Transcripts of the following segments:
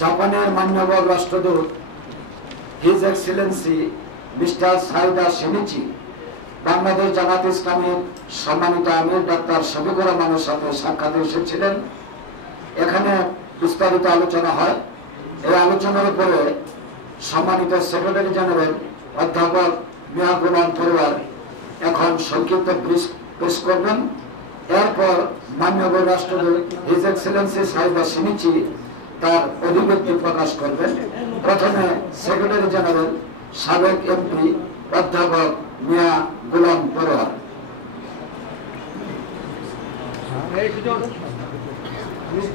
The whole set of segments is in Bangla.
জাপানের মান্যবর রাষ্ট্রদূত his excellency mister Saida Shinichi Bangladesh Jamaat ইসলামের সম্মানিত আমির ডাক্তার শফিকুর রহমানের সাথে সাক্ষাতে এসেছিলেন। এখানে বিস্তারিত আলোচনা হয়। এই আলোচনার উপরে সম্মানিত সেক্রেটারি জেনারেল অধ্যাপক মিয়া গোলাম পরিবার এখন সংক্ষিপ্ত পেশ করবেন। এরপর মাননীয় রাষ্ট্রদূত হিজ এক্সেলেন্সি সাইদা শিনিচি তার অভিব্যক্তি প্রকাশ করবেন। প্রথমে সেক্রেটারি জেনারেল সাবেক এমপি অধ্যাপক মিয়া গোলাম পরিবার।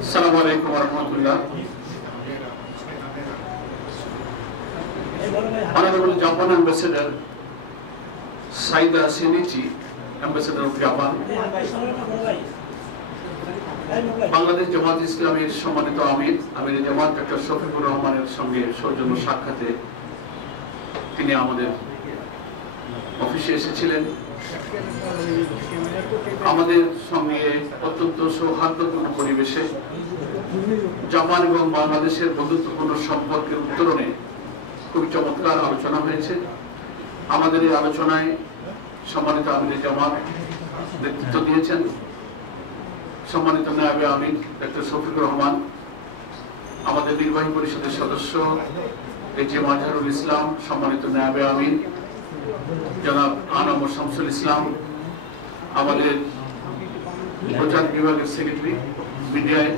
আসসালামু আলাইকুম ওয়া রাহমাতুল্লাহ। Honorable Japan Ambassador Saida Shinichi, Ambassador of Japan, Bangladesh Jamaat ইসলামের সম্মানিত আমির জামাত ডক্টর শফিকুর রহমানের সঙ্গে সৌজন্য সাক্ষাতে তিনি আমাদের অফিসে এসেছিলেন। আমাদের সঙ্গে অত্যন্ত সৌহার্দ্যপূর্ণ পরিবেশে জাপান এবং বাংলাদেশের বন্ধুত্বপূর্ণ সম্পর্কের উত্তরণে খুবই চমৎকার আলোচনা হয়েছে। আমাদের এই আলোচনায় সম্মানিত আমির জামাত নেতৃত্ব দিয়েছেন সম্মানিত নায়েবে আমির ডক্টর শফিকুর রহমান, আমাদের নির্বাহী পরিষদের সদস্য এইচ.এম. আজহারুল ইসলাম, সম্মানিত নায়েবে আমির জনাব আনাম শামসুল ইসলাম, আমাদের প্রচার বিভাগের সেক্রেটারি মিডিয়ায়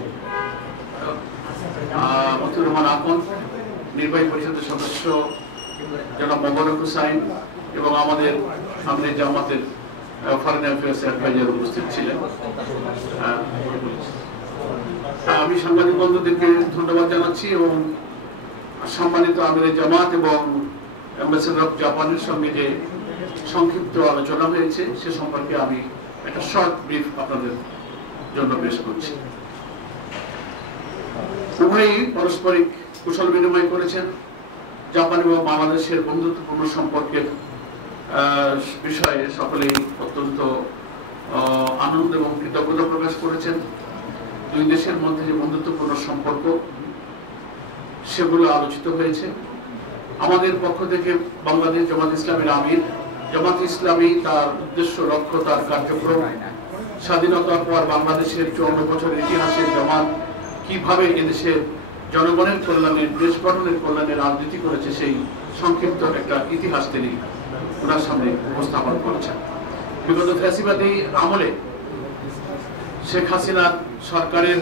মতিউর রহমান আকন, নির্বাহী পরিষদের সদস্য জনাব মোবারক হুসাইন এবং আমাদের সামনে জামাতের ফরেন অ্যাফেয়ার্স অ্যাডভাইজার উপস্থিত ছিলেন। আমি সাংবাদিক বন্ধুদেরকে ধন্যবাদ জানাচ্ছি এবং সম্মানিত আমির জামাত এবং অ্যাম্বাসেডর অফ জাপানের সঙ্গে যে সংক্ষিপ্ত আলোচনা হয়েছে সে সম্পর্কে আমি একটা শর্ট ব্রিফ আপনাদের জন্য পেশ করছি। উভয়ই পারস্পরিক কুশল বিনিময় করেছেন। জাপান এবং বাংলাদেশের বন্ধুত্বপূর্ণ সম্পর্কের বিষয়ে সকলেই অত্যন্ত আনন্দ এবং কৃতজ্ঞতা প্রকাশ করেছেন। দুই দেশের মধ্যে যে বন্ধুত্বপূর্ণ সম্পর্ক সেগুলো আলোচিত হয়েছে। আমাদের পক্ষ থেকে বাংলাদেশ জামাত ইসলামের আমির জামাত ইসলামী তার উদ্দেশ্য, লক্ষ্য, তার কার্যক্রম, স্বাধীনতার পর বাংলাদেশের 54 বছরের ইতিহাসের জামাত কিভাবে এদেশের জনগণের কল্যাণে, দেশ গঠনের কল্যাণে রাজনীতি করেছে সেই সংক্ষিপ্ত একটা ইতিহাস তিনি ওনার সামনে উপস্থাপন করেছেন। বিগত ফ্যাসিবাদী আমলে শেখ হাসিনার সরকারের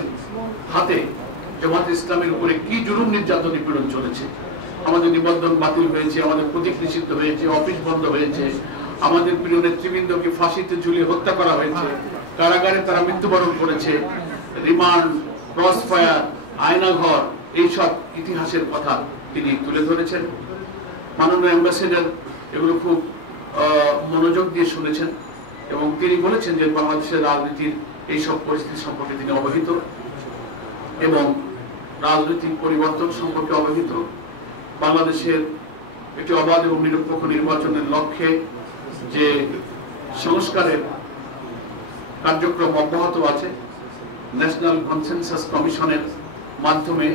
হাতে জামাত ইসলামের উপরে কি জুলুম, নির্যাতন, নিপীড়ন চলেছে। আমাদের নিবন্ধন বাতিল হয়েছে, আমাদের প্রতীক নিষিদ্ধ হয়েছে, অফিস বন্ধ হয়েছে, আমাদের প্রিয় নেতৃবৃন্দকে ফাঁসিতে ঝুলিয়ে হত্যা করা হয়েছে, কারাগারে তারা মৃত্যুবরণ করেছে, রিমান্ড, ক্রস ফায়ার, আয়নাঘর, এইসব ইতিহাসের কথা তিনি তুলে ধরেছেন। মাননীয় অ্যাম্বাসেডর এগুলো খুব মনোযোগ দিয়ে শুনেছেন এবং তিনি বলেছেন যে বাংলাদেশের রাজনীতির এইসব পরিস্থিতি সম্পর্কে তিনি অবহিত এবং রাজনৈতিক পরিবর্তন সম্পর্কে অবহিত। বাংলাদেশের একটি অবাধ এবং নিরপেক্ষ নির্বাচনের লক্ষ্যে যে সংস্কারের কার্যক্রম অব্যাহত আছে, ন্যাশনাল কনসেনসাস কমিশনের মাধ্যমে,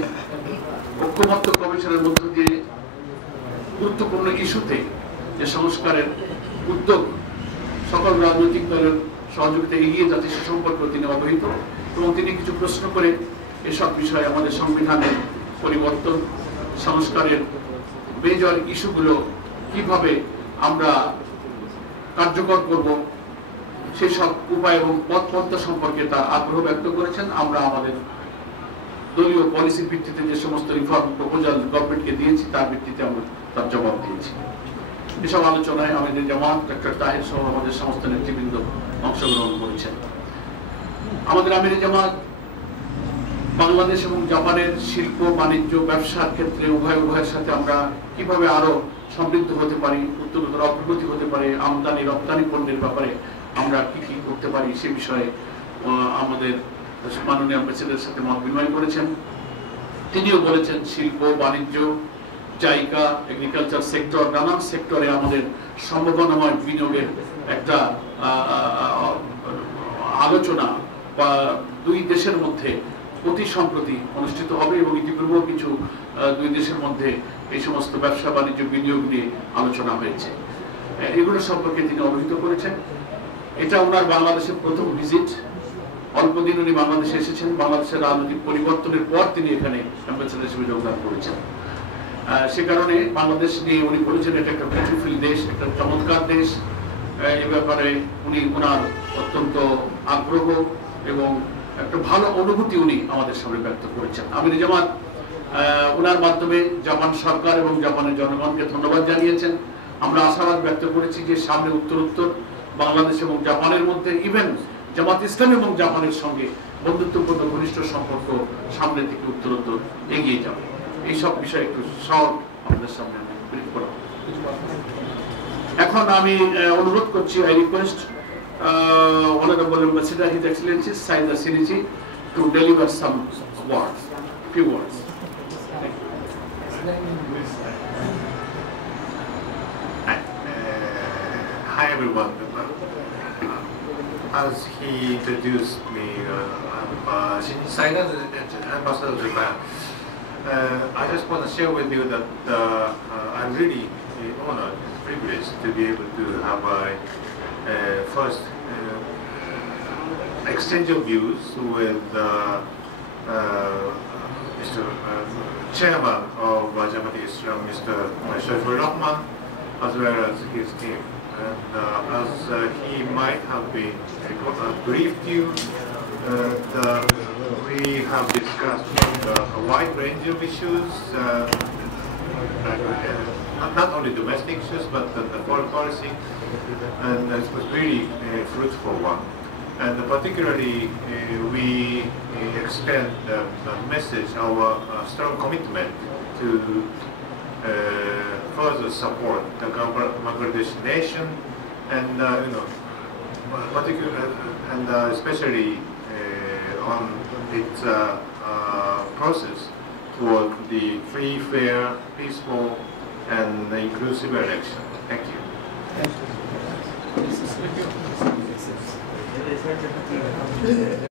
ঐক্যমত্য কমিশনের মধ্য দিয়ে গুরুত্বপূর্ণ ইস্যুতে যে সংস্কারের উদ্যোগ সকল রাজনৈতিক দলের সহযোগিতা এগিয়ে যাচ্ছে সে সম্পর্কে তিনি অবহিত এবং তিনি কিছু প্রশ্ন করে এসব বিষয়ে আমাদের সংবিধানের পরিবর্তন, সংস্কারের মেজর ইস্যুগুলো কিভাবে আমরা কার্যকর করব সেই সব উপায় এবং পথপন্থা সম্পর্কে তার আগ্রহ ব্যক্ত করেছেন। আমরা আমাদের দলীয় পলিসির ভিত্তিতে যে সমস্ত রিফর্ম প্রপোজাল গভর্নমেন্টকে দিয়েছি তার ভিত্তিতে আমরা তার জবাব দিয়েছি। এসব আলোচনায় আমাদের জামাত ডক্টর তাহের সহ আমাদের সমস্ত নেতৃবৃন্দ অংশগ্রহণ করেছেন। আমাদের আমির জামাত বাংলাদেশ এবং জাপানের শিল্প, বাণিজ্য, ব্যবসার ক্ষেত্রে উভয়ের সাথে আমরা কিভাবে আরো সমৃদ্ধ হতে পারি, উত্তরোত্তর অগ্রগতি হতে পারে, আমদানি রপ্তানি পণ্যের ব্যাপারে আমরা কি করতে পারি সে বিষয়ে আমাদের মাননীয় অ্যাম্বাসেডরের সাথে মত বিনিময় করেছেন। তিনিও বলেছেন শিল্প, বাণিজ্য, জায়গা, এগ্রিকালচার সেক্টর, নানান সেক্টরে আমাদের সম্ভাবনাময় বিনিয়োগের একটা আলোচনা বা দুই দেশের মধ্যে অতি সম্প্রতি অনুষ্ঠিত হবে এবং ইতিপূর্বেও কিছু দুই দেশের মধ্যে এই সমস্ত ব্যবসা বাণিজ্য বিনিয়োগ নিয়ে আলোচনা হয়েছে। এগুলো সম্পর্কে তিনি অবহিত করেছেন। এটা ওনার বাংলাদেশের প্রথম ভিজিট। অল্পদিন উনি বাংলাদেশে এসেছেন। বাংলাদেশের রাজনৈতিক পরিবর্তনের পর তিনি এখানে অ্যাম্বাসেডর হিসেবে যোগদান করেছেন। সে কারণে বাংলাদেশ নিয়ে উনি বলেছেন এটা একটা বিউটিফুল দেশ, একটা চমৎকার দেশ। এ ব্যাপারে উনি ওনার অত্যন্ত আগ্রহ এবং একটা ভালো অনুভূতি উনি আমাদের সামনে ব্যক্ত করেছেন। আমির জামাত ওনার মাধ্যমে জাপান সরকার এবং জাপানের জনগণকে ধন্যবাদ জানিয়েছেন। আমরা আশাবাদ ব্যক্ত করেছি যে সামনে উত্তরোত্তর বাংলাদেশ এবং জাপানের মধ্যে ইভেন জামাত ইসলাম এবং জাপানের সঙ্গে বন্ধুত্বপূর্ণ ঘনিষ্ঠ সম্পর্ক সামনের দিকে উত্তরোত্তর এগিয়ে যাবে। এইসব বিষয়ে একটু শর্ট আমাদের সামনে ব্রিফ করা। এখন আমি অনুরোধ করছি, I request Honorable Ambassador, His Excellency Saida Sinichi, to deliver some words, few words. Thank you. Hi everyone. As he introduced me, I'm Saida, Ambassador of Japan. I just want to share with you that I'm really honored, privileged to be able to have a first exchange of views with Mr. Chairman of Jamaat Islam, Mr. Shafur Rahman, as well as his team. And as he might have been briefed you, we have discussed a wide range of issues, not only domestic issues, but the foreign policy, and it was really a fruitful one. And particularly, we extend the message, our strong commitment to further support the Bangladesh nation, and especially on its process toward the free, fair, peaceful, and inclusive election. Thank you. Thank you.